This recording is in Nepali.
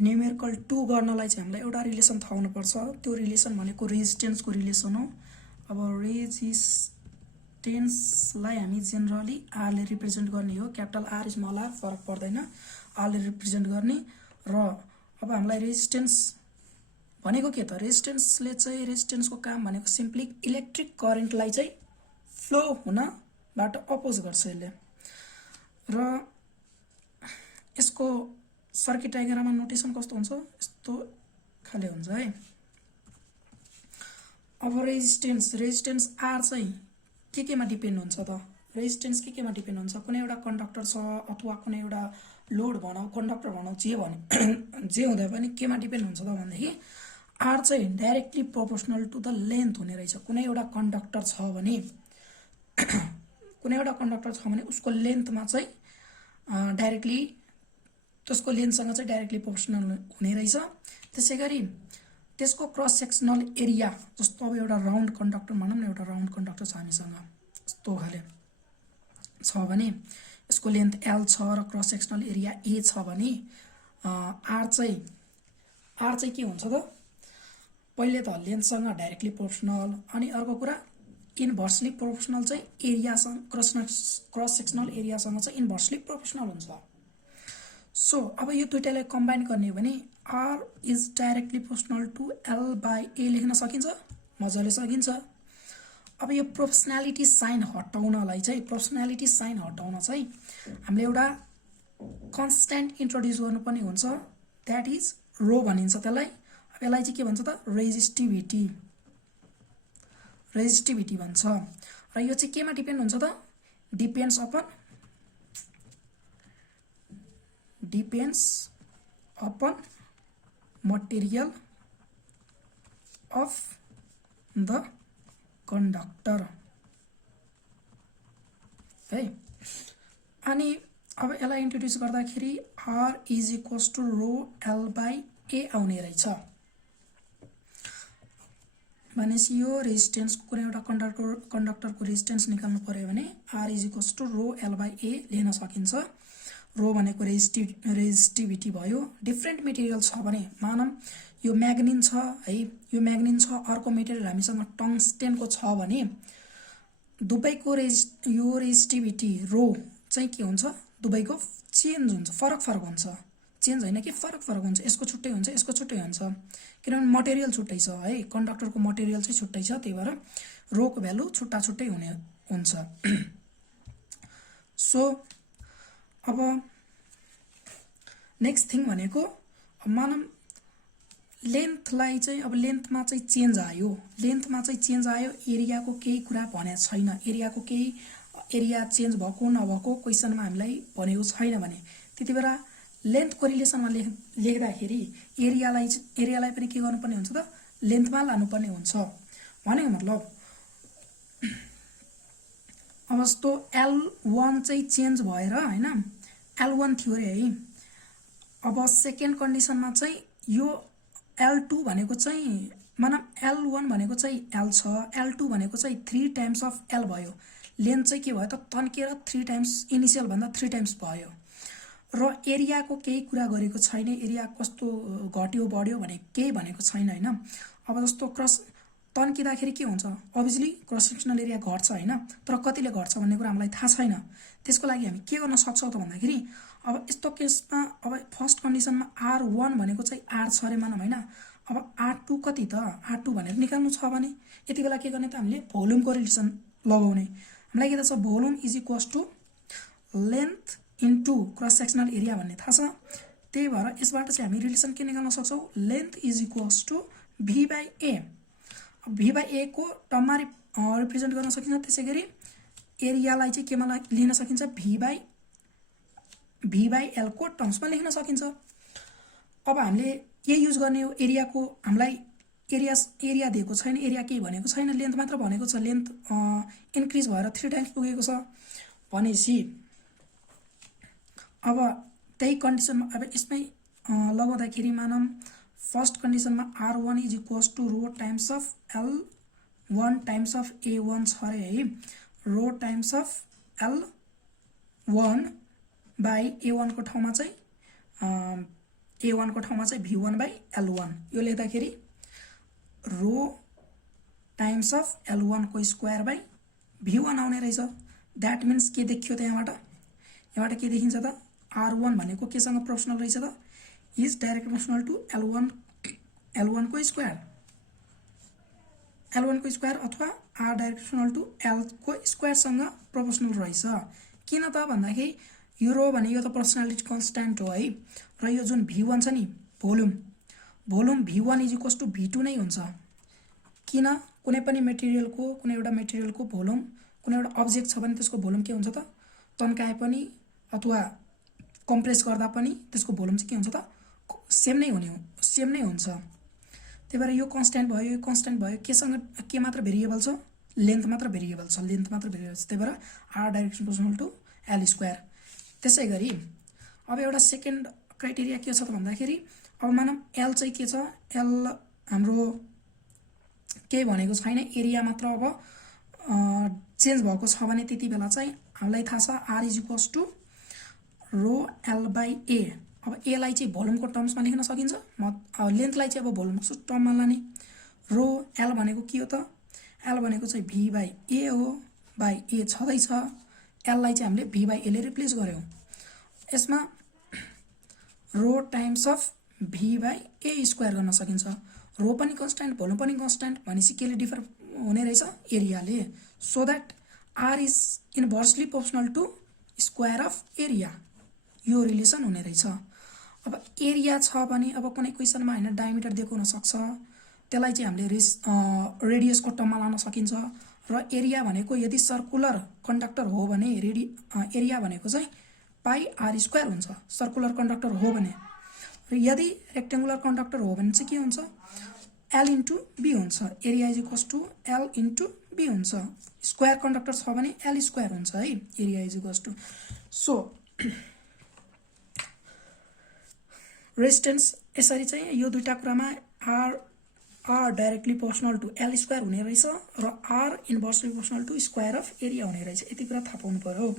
न्युमेरिकल 2 गर्नलाई चाहिँ हामीलाई एउटा रिलेसन थाहा हुनुपर्छ। त्यो रिलेसन भनेको रेजिस्टेन्सको रिलेसन हो। अब रेजिस्टेन्सलाई हामी जेनरली आर ले रिप्रेजेन्ट गर्ने हो। क्यापिटल आर स्मल आर फरक पर्दैन, आर ले रिप्रेजेन्ट गर्ने। र अब हामीलाई रेजिस्टेन्स भनेको के त? रेजिस्टेन्सले चाहिँ रेजिस्टेन्सको काम भनेको सिम्पली इलेक्ट्रिक करेन्टलाई चाहिँ फ्लो हुनबाट अपोज गर्छ यसले। र यसको सर्किट डायग्राममा नोटेसन कस्तो हुन्छ? यस्तो खाले हुन्छ है। अब रेजिस्टेन्स आर चाहिँ केमा डिपेन्ड हुन्छ त? रेजिस्टेन्स केमा डिपेन्ड हुन्छ? कुनै एउटा कन्डक्टर छ अथवा कुनै एउटा लोड भनौँ, कन्डक्टर भनौँ, जे हुँदा पनि केमा डिपेन्ड हुन्छ त भन्दाखेरि आर चाहिँ directly proportional to the length हुने रहेछ। कुनै एउटा कन्डक्टर छ भने उसको लेन्थमा चाहिँ डाइरेक्टली त्यसको लेन्थसँग चाहिँ डाइरेक्टली प्रोपोर्सनल हुने रहेछ। त्यसैगरी त्यसको क्रस सेक्सनल एरिया, जस्तो अब एउटा राउन्ड कन्डक्टर भनौँ न, एउटा राउन्ड कन्डक्टर छ हामीसँग यस्तो खाले छ भने यसको लेन्थ एल छ र क्रस सेक्सनल एरिया ए छ भने आर चाहिँ के हुन्छ त? पहिले त लेन्थसँग डाइरेक्टली प्रोपोर्सनल, अनि अर्को कुरा इन्भर्सली प्रोपोर्सनल चाहिँ एरियासँग, क्रस सेक्सनल एरियासँग चाहिँ इन्भर्सली प्रोपोर्सनल हुन्छ। सो अब यो दुईटालाई कम्बाइन गर्ने हो भने R is directly proportional to L by A लेख्न सकिन्छ, मजाले सकिन्छ। अब यो प्रोपोर्सनालिटी साइन हटाउन चाहिँ हामीले एउटा कन्स्ट्यान्ट इन्ट्रोड्युस गर्नुपर्ने हुन्छ, द्याट इज रो भनिन्छ त्यसलाई। अब यसलाई चाहिँ के भन्छ त? रेजिस्टिभिटी भन्छ। र यो चाहिँ केमा डिपेन्ड हुन्छ त? Depends upon material of the conductor है। अनि अब यसलाई इन्ट्रोड्युस गर्दाखेरि R is equals to rho L by A आउने रहेछ। भनेपछि यो रेजिस्टेन्स, कुनै एउटा कन्डक्टरको रेजिस्टेन्स निकाल्नु पर्यो भने R is equals to rho L by A लेख्न सकिन्छ। रो भनेको रेजिस्टिभिटी भयो। डिफ्रेन्ट मेटेरियल छ भने, मानौँ यो म्याग्निन छ है, यो म्याग्निन छ, अर्को मेटेरियल हामीसँग टङ्स्टेनको छ भने दुवैको यो रेजिस्टिभिटी रो चाहिँ के हुन्छ? दुवैको चेन्ज हुन्छ, फरक हुन्छ। चेन्ज होइन कि फरक हुन्छ। यसको छुट्टै हुन्छ, यसको छुट्टै हुन्छ, किनभने मटेरियल छुट्टै छ है। कन्डक्टरको मटेरियल चाहिँ छुट्टै छ, त्यही भएर रोको भ्यालु छुट्टै हुन्छ। सो अब नेक्स्ट थिङ भनेको, मानौँ लेन्थलाई चाहिँ, अब लेन्थमा चाहिँ चेन्ज आयो, एरियाको केही कुरा भनेको छैन, एरिया चेन्ज भएको नभएको क्वेसनमा हामीलाई भनेको छैन भने त्यति बेला लेन्थको रिलेसनमा लेख्दाखेरि एरियालाई पनि के गर्नुपर्ने हुन्छ त? लेन्थमा लानुपर्ने हुन्छ। भनेको मतलब अब जस्तो L1 चाहिँ चेन्ज भएर हैन, L1 थियो रे है। अब सेकेन्ड कन्डिसनमा चाहिँ यो L2 भनेको चाहिँ, मानौँ L1 भनेको चाहिँ L छ, L2 भनेको चाहिँ 3 टाइम्स अफ L भयो। लेन्थ चाहिँ के भयो त? तन्केर 3 टाइम्स, इनिसियल भन्दा 3 टाइम्स भयो। र एरियाको केही कुरा गरेको छैन, एरिया कस्तो घट्यो बढ्यो भने केही भनेको छैन हैन। अब जस्तो क्रस तन्किँदाखेरि के हुन्छ? अभियसली क्रस सेक्सनल एरिया घट्छ हैन, तर कतिले घट्छ भन्ने कुरा हामीलाई थाहा छैन। त्यसको लागि हामी के गर्न सक्छौँ त भन्दाखेरि, अब यस्तो केसमा अब फर्स्ट कन्डिसनमा R1 भनेको चाहिँ R छ रे मानौँ हैन। अब R2 कति त? R2 भनेर निकाल्नु छ भने यति बेला के गर्ने त? हामीले भोल्युमको रिलेसन लगाउने। हामीलाई के थाहा छ? Volume is equals to length into cross sectional area भन्ने थाहा छ। त्यही भएर यसबाट चाहिँ हामी रिलेसन के निकाल्न सक्छौँ? Length is equals to V by A. V by A को टर्ममा रिप्रेजेन्ट गर्न सकिन्छ। त्यसै गरी एरियालाई चाहिँ केमा लिन सकिन्छ? V बाई एल को टर्म्समा लेख्न सकिन्छ। अब हामीले के युज गर्ने हो? एरियाको हामीलाई एरिया दिएको छैन, एरिया केही भनेको छैन, लेन्थ मात्र भनेको छ। लेन्थ इन्क्रिज भएर 3 टाइम्स पुगेको छ भनेपछि अब त्यही कन्डिसनमा अब यसमै लगाउँदाखेरि मानौँ फर्स्ट कन्डिसनमा R1 is equals to rho times of L1 times of A1 छ रे है। रो times of L1 by A1 को ठाउँमा चाहिँ A1 को ठाउँमा चाहिँ V1/L1 यो लेख्दाखेरि रो टाइम्स अफ L1 को स्क्वायर बाइ V1 आउने रहेछ। द्याट मिन्स के देखियो त यहाँबाट के देखिन्छ त R1 भनेको केसँग प्रोपोर्सनल रहेछ त is direct proportional to L1 को स्क्वायर अथवा R direct proportional to L को स्क्वायरसँग प्रोपोर्सनल रहेछ। किन त भन्दाखेरि यो रो भने यो त पर्सनालिटी कन्स्ट्यान्ट हो है र यो जुन V1 छ नि volume V1 is equals to V2 नै हुन्छ। किन कुनै पनि मेटेरियलको भोल्युम कुनै एउटा अब्जेक्ट छ भने त्यसको भोल्युम के हुन्छ त तन्काए पनि अथवा कम्प्रेस गर्दा पनि त्यसको भोल्युम चाहिँ के हुन्छ त सेम नै हुन्छ। त्यही भएर यो कन्स्ट्यान्ट भयो केसँग के मात्र भेरिएबल छ लेन्थ मात्र भेरिएबल छ त्यही भएर R direct proportional to L square. त्यसै गरी अब एउटा सेकेन्ड क्राइटेरिया के छ त भन्दाखेरि अब मानौँ L चाहिँ के छ L हाम्रो केही भनेको छैन एरिया मात्र अब चेन्ज भएको छ भने त्यति बेला चाहिँ हामीलाई थाहा छ R is equals to rho L/A। अब A लाई चाहिँ भोल्युमको टर्म्समा लेख्न सकिन्छ लेन्थलाई चाहिँ अब भोल्युमको टर्ममा लाने रो L भनेको के हो त L भनेको चाहिँ V/A हो A छँदैछ L लाई चाहिँ हामीले V/A ले रिप्लेस गर्यौं। यसमा रो टाइम्स अफ V/A स्क्वायर गर्न सकिन्छ। रो पनि कन्स्ट्यान्ट भोल्युम पनि कन्स्ट्यान्ट भनेपछि केले डिफर हुने रहेछ एरियाले। So that R is inversely proportional to square of area यो रिलेसन हुने रहेछ। अब एरिया छ भने अब कुनै क्वेसनमा हैन डायमिटर दिएको हुन सक्छ त्यसलाई चाहिँ हामीले रेडियसको टर्ममा लान सकिन्छ र एरिया भनेको यदि सर्कुलर कन्डक्टर हो भने एरिया भनेको चाहिँ पाई R स्क्वायर हुन्छ सर्कुलर कन्डक्टर हो भने। र यदि रेक्टेंगुलर कन्डक्टर हो भने चाहिँ के हुन्छ L इन्टु B हुन्छ area is equals to L into B हुन्छ। स्क्वायर कन्डक्टर छ भने L स्क्वायर हुन्छ है area is equals to. So resistance यसरी चाहिँ यो दुईटा कुरामा R directly proportional to L square हुने रहेछ र R inversely proportional to square of area हुने रहेछ। यति कुरा थाहा पाउनु पर्यो।